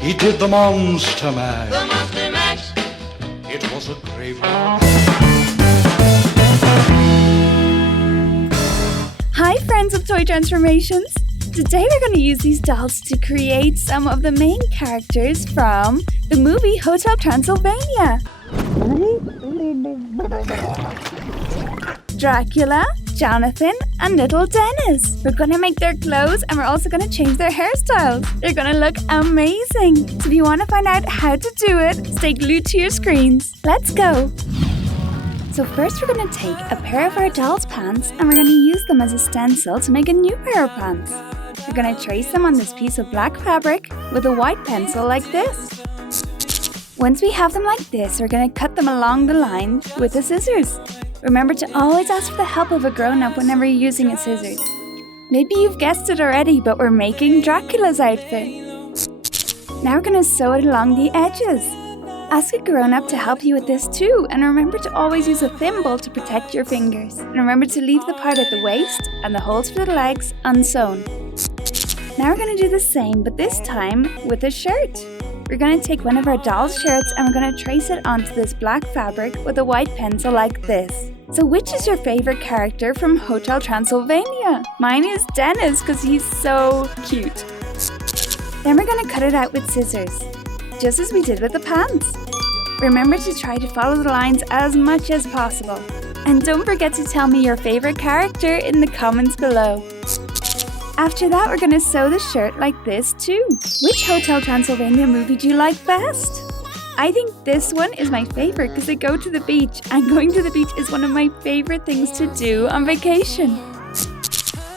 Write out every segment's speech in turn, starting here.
He did the Monster Mash. The Monster Mash. It was a great one. Hi friends of Toy Transformations! Today we're going to use these dolls to create some of the main characters from the movie Hotel Transylvania. Dracula, Jonathan, and little Dennis. We're going to make their clothes and we're also going to change their hairstyles. They're going to look amazing. So if you want to find out how to do it, stay glued to your screens. Let's go! So first we're going to take a pair of our doll's pants and we're going to use them as a stencil to make a new pair of pants. We're going to trace them on this piece of black fabric with a white pencil like this. Once we have them like this, we're going to cut them along the line with the scissors. Remember to always ask for the help of a grown-up whenever you're using a scissors. Maybe you've guessed it already, but we're making Dracula's outfit. Now we're going to sew it along the edges. Ask a grown-up to help you with this too, and remember to always use a thimble to protect your fingers. And remember to leave the part at the waist and the holes for the legs unsewn. Now we're going to do the same, but this time with a shirt. We're going to take one of our doll's shirts and we're going to trace it onto this black fabric with a white pencil like this. So which is your favorite character from Hotel Transylvania? Mine is Dennis because he's so cute. Then we're going to cut it out with scissors, just as we did with the pants. Remember to try to follow the lines as much as possible. And don't forget to tell me your favorite character in the comments below. After that, we're going to sew the shirt like this too. Which Hotel Transylvania movie do you like best? I think this one is my favorite because they go to the beach, and going to the beach is one of my favorite things to do on vacation.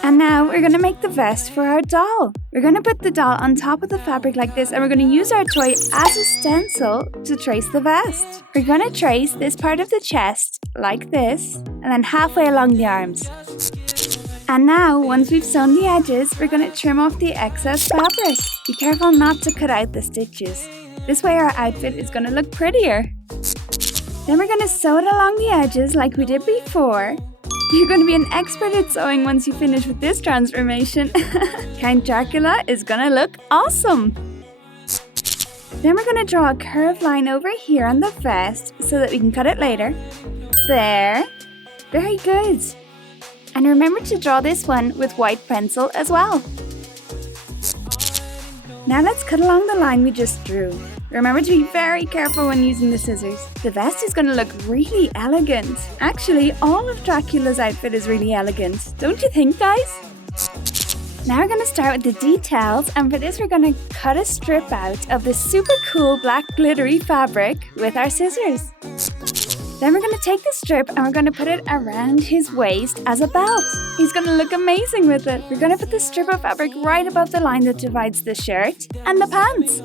And now we're going to make the vest for our doll. We're going to put the doll on top of the fabric like this, and we're going to use our toy as a stencil to trace the vest. We're going to trace this part of the chest like this, and then halfway along the arms. And now, once we've sewn the edges, we're going to trim off the excess fabric. Be careful not to cut out the stitches. This way our outfit is going to look prettier. Then we're going to sew it along the edges like we did before. You're going to be an expert at sewing once you finish with this transformation. Count Dracula is going to look awesome. Then we're going to draw a curved line over here on the vest so that we can cut it later. There. Very good. And remember to draw this one with white pencil as well. Now let's cut along the line we just drew. Remember to be very careful when using the scissors. The vest is going to look really elegant. Actually, all of Dracula's outfit is really elegant. Don't you think, guys? Now we're going to start with the details, and for this we're going to cut a strip out of the super cool black glittery fabric with our scissors. Then we're going to take the strip and we're going to put it around his waist as a belt. He's going to look amazing with it. We're going to put the strip of fabric right above the line that divides the shirt and the pants.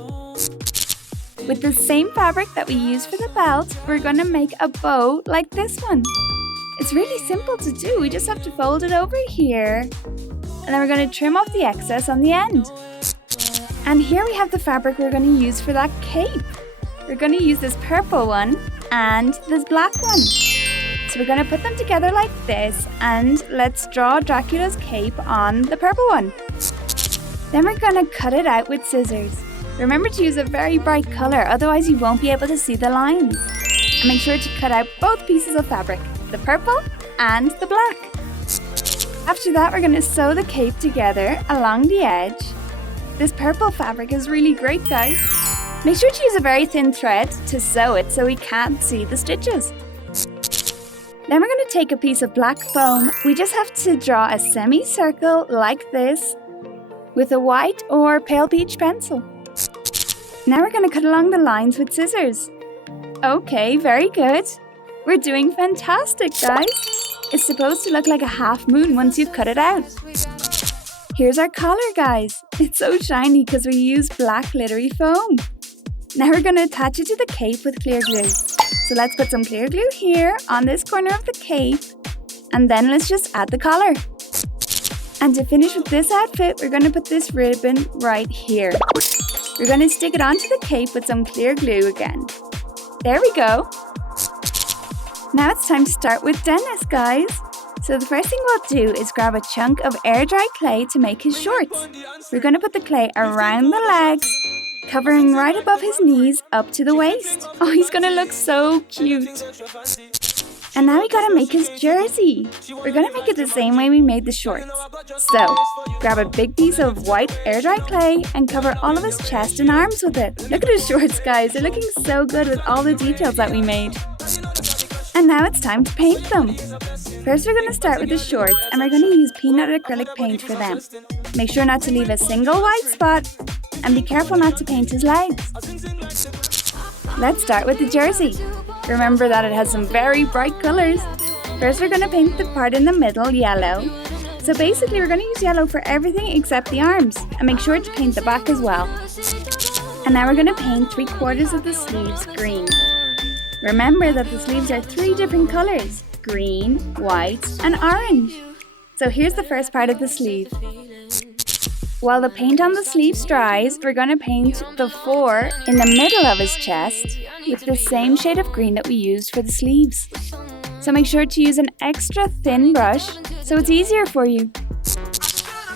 With the same fabric that we used for the belt, we're going to make a bow like this one. It's really simple to do. We just have to fold it over here. And then we're going to trim off the excess on the end. And here we have the fabric we're going to use for that cape. We're going to use this purple one and this black one. So we're going to put them together like this, and let's draw Dracula's cape on the purple one. Then we're going to cut it out with scissors. Remember to use a very bright color, otherwise you won't be able to see the lines. And make sure to cut out both pieces of fabric, the purple and the black. After that, we're going to sew the cape together along the edge. This purple fabric is really great, guys. Make sure to use a very thin thread to sew it so we can't see the stitches. Then we're going to take a piece of black foam. We just have to draw a semicircle like this with a white or pale peach pencil. Now we're going to cut along the lines with scissors. Okay, very good. We're doing fantastic, guys. It's supposed to look like a half moon once you've cut it out. Here's our collar, guys. It's so shiny because we use black glittery foam. Now we're going to attach it to the cape with clear glue. So let's put some clear glue here on this corner of the cape. And then let's just add the collar. And to finish with this outfit, we're going to put this ribbon right here. We're going to stick it onto the cape with some clear glue again. There we go. Now it's time to start with Dennis, guys. So the first thing we'll do is grab a chunk of air dry clay to make his shorts. We're going to put the clay around the legs covering right above his knees up to the waist. Oh, he's gonna look so cute. And now we gotta make his jersey. We're gonna make it the same way we made the shorts. So, grab a big piece of white air dry clay and cover all of his chest and arms with it. Look at his shorts, guys. They're looking so good with all the details that we made. And now it's time to paint them. First, we're gonna start with the shorts and we're gonna use peanut acrylic paint for them. Make sure not to leave a single white spot and be careful not to paint his legs. Let's start with the jersey. Remember that it has some very bright colours. First, we're going to paint the part in the middle yellow. So basically, we're going to use yellow for everything except the arms. And make sure to paint the back as well. And now we're going to paint 3/4 of the sleeves green. Remember that the sleeves are 3 different colours: green, white and orange. So here's the first part of the sleeve. While the paint on the sleeves dries, we're going to paint the 4 in the middle of his chest with the same shade of green that we used for the sleeves. So make sure to use an extra thin brush so it's easier for you.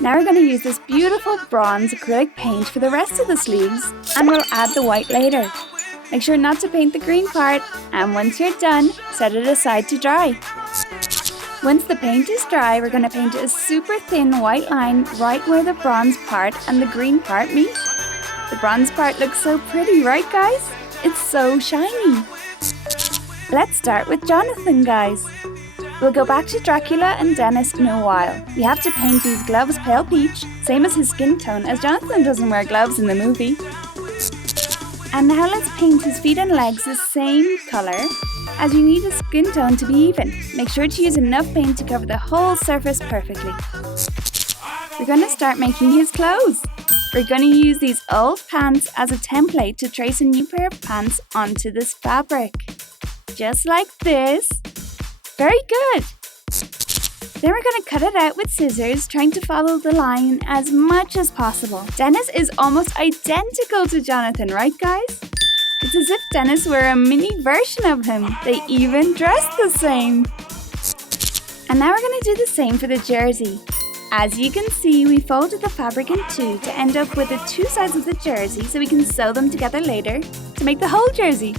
Now we're going to use this beautiful bronze acrylic paint for the rest of the sleeves and we'll add the white later. Make sure not to paint the green part, and once you're done, set it aside to dry. Once the paint is dry, we're going to paint a super thin white line right where the bronze part and the green part meet. The bronze part looks so pretty, right guys? It's so shiny. Let's start with Jonathan, guys. We'll go back to Dracula and Dennis in a while. We have to paint these gloves pale peach, same as his skin tone, as Jonathan doesn't wear gloves in the movie. And now let's paint his feet and legs the same colour, as you need his skin tone to be even. Make sure to use enough paint to cover the whole surface perfectly. We're going to start making his clothes. We're going to use these old pants as a template to trace a new pair of pants onto this fabric. Just like this. Very good. Then we're going to cut it out with scissors, trying to follow the line as much as possible. Dennis is almost identical to Jonathan, right guys? It's as if Dennis were a mini version of him. They even dress the same. And now we're going to do the same for the jersey. As you can see, we folded the fabric in 2 to end up with the 2 sides of the jersey so we can sew them together later to make the whole jersey.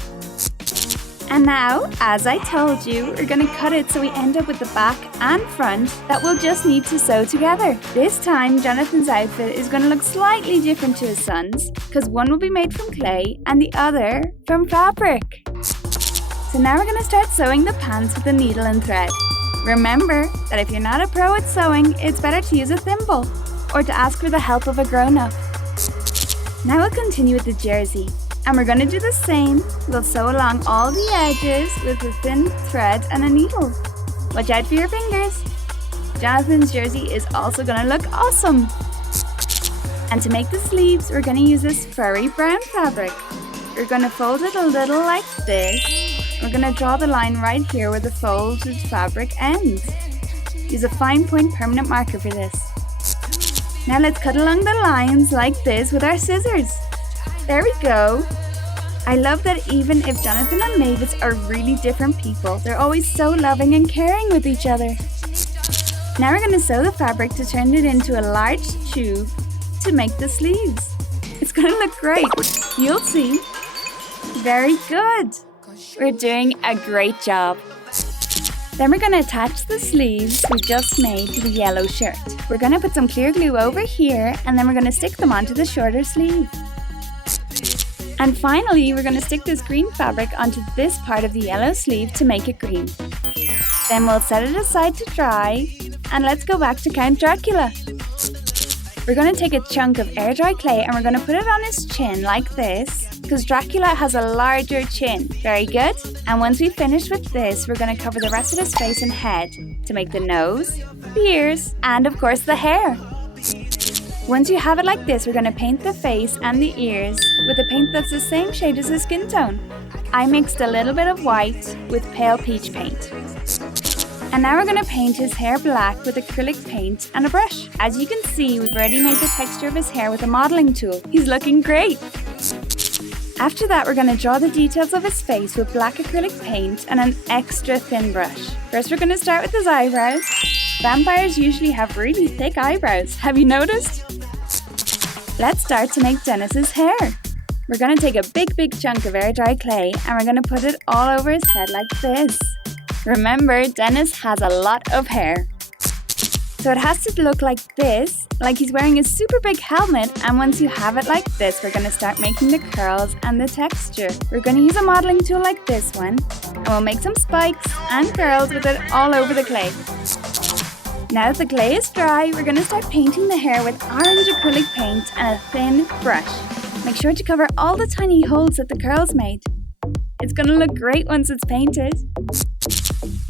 And now, as I told you, we're going to cut it so we end up with the back and front that we'll just need to sew together. This time, Jonathan's outfit is going to look slightly different to his son's, because one will be made from clay and the other from fabric. So now we're going to start sewing the pants with a needle and thread. Remember that if you're not a pro at sewing, it's better to use a thimble or to ask for the help of a grown-up. Now we'll continue with the jersey. And we're going to do the same. We'll sew along all the edges with a thin thread and a needle. Watch out for your fingers. Jonathan's jersey is also going to look awesome. And to make the sleeves, we're going to use this furry brown fabric. We're going to fold it a little like this. We're going to draw the line right here where the folded fabric ends. Use a fine point permanent marker for this. Now let's cut along the lines like this with our scissors. There we go. I love that even if Jonathan and Mavis are really different people, they're always so loving and caring with each other. Now we're going to sew the fabric to turn it into a large tube to make the sleeves. It's going to look great. You'll see. Very good. We're doing a great job. Then we're going to attach the sleeves we just made to the yellow shirt. We're going to put some clear glue over here and then we're going to stick them onto the shorter sleeve. And finally, we're going to stick this green fabric onto this part of the yellow sleeve to make it green. Then we'll set it aside to dry, and let's go back to Count Dracula. We're going to take a chunk of air dry clay and we're going to put it on his chin like this, because Dracula has a larger chin. Very good. And once we finish with this, we're going to cover the rest of his face and head to make the nose, the ears, and of course the hair. Once you have it like this, we're going to paint the face and the ears with a paint that's the same shade as his skin tone. I mixed a little bit of white with pale peach paint. And now we're going to paint his hair black with acrylic paint and a brush. As you can see, we've already made the texture of his hair with a modelling tool. He's looking great! After that, we're going to draw the details of his face with black acrylic paint and an extra thin brush. First, we're going to start with his eyebrows. Vampires usually have really thick eyebrows. Have you noticed? Let's start to make Dennis's hair. We're going to take a big chunk of air dry clay and we're going to put it all over his head like this. Remember, Dennis has a lot of hair. So it has to look like this, like he's wearing a super big helmet, and once you have it like this, we're going to start making the curls and the texture. We're going to use a modeling tool like this one, and we'll make some spikes and curls with it all over the clay. Now that the clay is dry, we're going to start painting the hair with orange acrylic paint and a thin brush. Make sure to cover all the tiny holes that the curls made. It's going to look great once it's painted.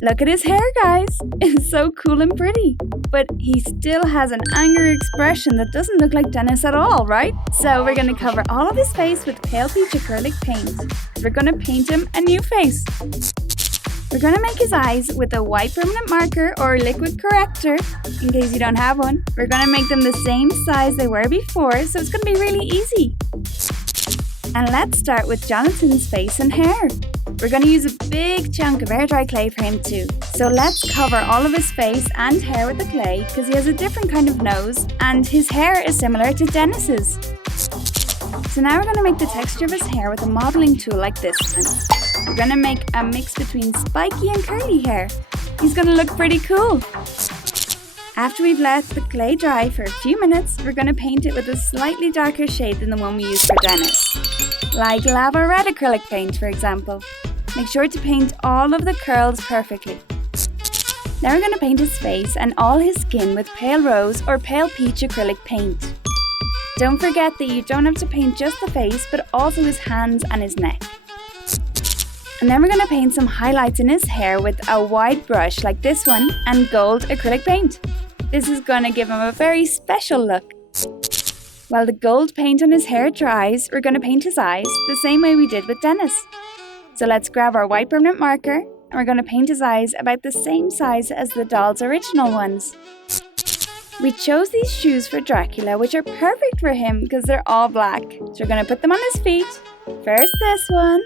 Look at his hair, guys! It's so cool and pretty. But he still has an angry expression that doesn't look like Dennis at all, right? So we're going to cover all of his face with pale peach acrylic paint. We're going to paint him a new face. We're going to make his eyes with a white permanent marker or liquid corrector, in case you don't have one. We're going to make them the same size they were before, so it's going to be really easy. And let's start with Jonathan's face and hair. We're going to use a big chunk of air dry clay for him too. So let's cover all of his face and hair with the clay because he has a different kind of nose and his hair is similar to Dennis's. So now we're going to make the texture of his hair with a modeling tool like this one. We're going to make a mix between spiky and curly hair. He's going to look pretty cool. After we've let the clay dry for a few minutes, we're going to paint it with a slightly darker shade than the one we used for Dennis. Like lava red acrylic paint, for example. Make sure to paint all of the curls perfectly. Now we're going to paint his face and all his skin with pale rose or pale peach acrylic paint. Don't forget that you don't have to paint just the face, but also his hands and his neck. And then we're going to paint some highlights in his hair with a wide brush like this one and gold acrylic paint. This is going to give him a very special look. While the gold paint on his hair dries, we're going to paint his eyes the same way we did with Dennis. So let's grab our white permanent marker and we're going to paint his eyes about the same size as the doll's original ones. We chose these shoes for Dracula, which are perfect for him because they're all black. So we're going to put them on his feet. First this one,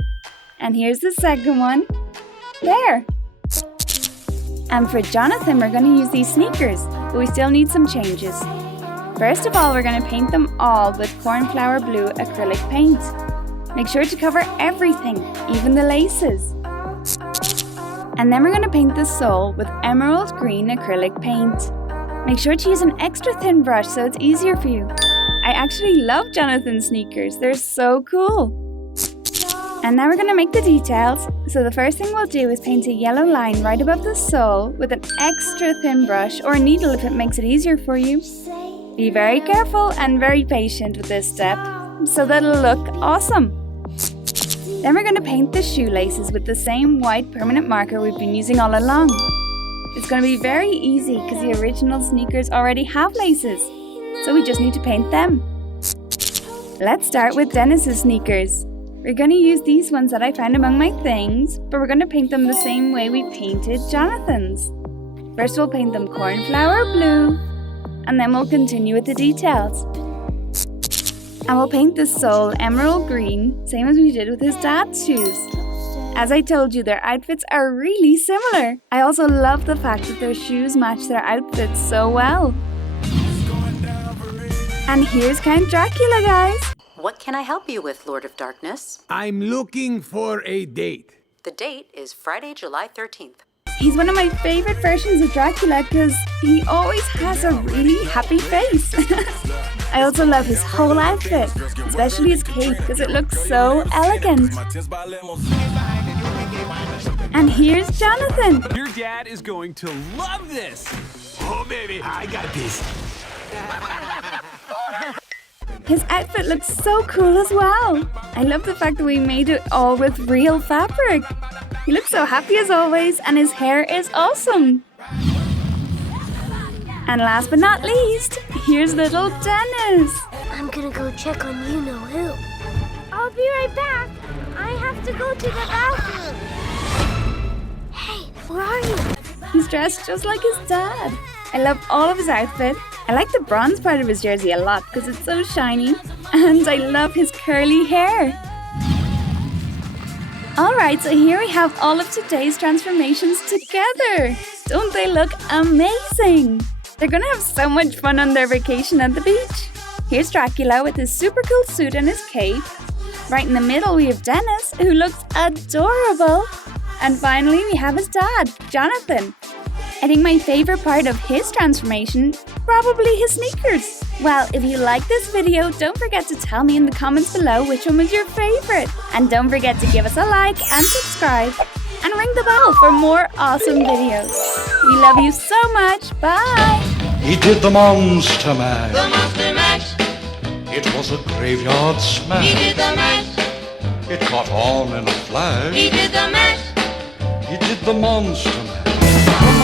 and here's the second one. There! And for Jonathan, we're going to use these sneakers, but we still need some changes. First of all, we're going to paint them all with cornflower blue acrylic paint. Make sure to cover everything, even the laces. And then we're going to paint the sole with emerald green acrylic paint. Make sure to use an extra thin brush so it's easier for you. I actually love Jonathan's sneakers, they're so cool. And now we're going to make the details. So the first thing we'll do is paint a yellow line right above the sole with an extra thin brush or a needle if it makes it easier for you. Be very careful and very patient with this step so that it'll look awesome. Then we're going to paint the shoelaces with the same white permanent marker we've been using all along. It's going to be very easy because the original sneakers already have laces, so we just need to paint them. Let's start with Dennis's sneakers. We're going to use these ones that I found among my things, but we're going to paint them the same way we painted Jonathan's. First we'll paint them cornflower blue, and then we'll continue with the details. And we'll paint the sole emerald green, same as we did with his dad's shoes. As I told you, their outfits are really similar. I also love the fact that their shoes match their outfits so well. And here's Count Dracula, guys. What can I help you with, Lord of Darkness? I'm looking for a date. The date is Friday, July 13th. He's one of my favorite versions of Dracula because he always has a really happy face. I also love his whole outfit, especially his cape because it looks so elegant. And here's Jonathan. Your dad is going to love this. Oh, baby, I got a piece. His outfit looks so cool as well. I love the fact that we made it all with real fabric. He looks so happy as always, and his hair is awesome. And last but not least, here's little Dennis. I'm gonna go check on you-know-who. I'll be right back. I have to go to the bathroom. Hey, where are you? He's dressed just like his dad. I love all of his outfit. I like the bronze part of his jersey a lot because it's so shiny. And I love his curly hair. Alright, so here we have all of today's transformations together. Don't they look amazing? They're gonna have so much fun on their vacation at the beach. Here's Dracula with his super cool suit and his cape. Right in the middle we have Dennis, who looks adorable. And finally we have his dad, Jonathan. I think my favourite part of his transformation, probably his sneakers. Well, if you like this video, don't forget to tell me in the comments below which one was your favourite. And don't forget to give us a like and subscribe. And ring the bell for more awesome videos. We love you so much. Bye! He did the Monster Mash. The Monster Mash. It was a graveyard smash. He did the mash. It caught on in a flash. He did the mash. He did the Monster Mash.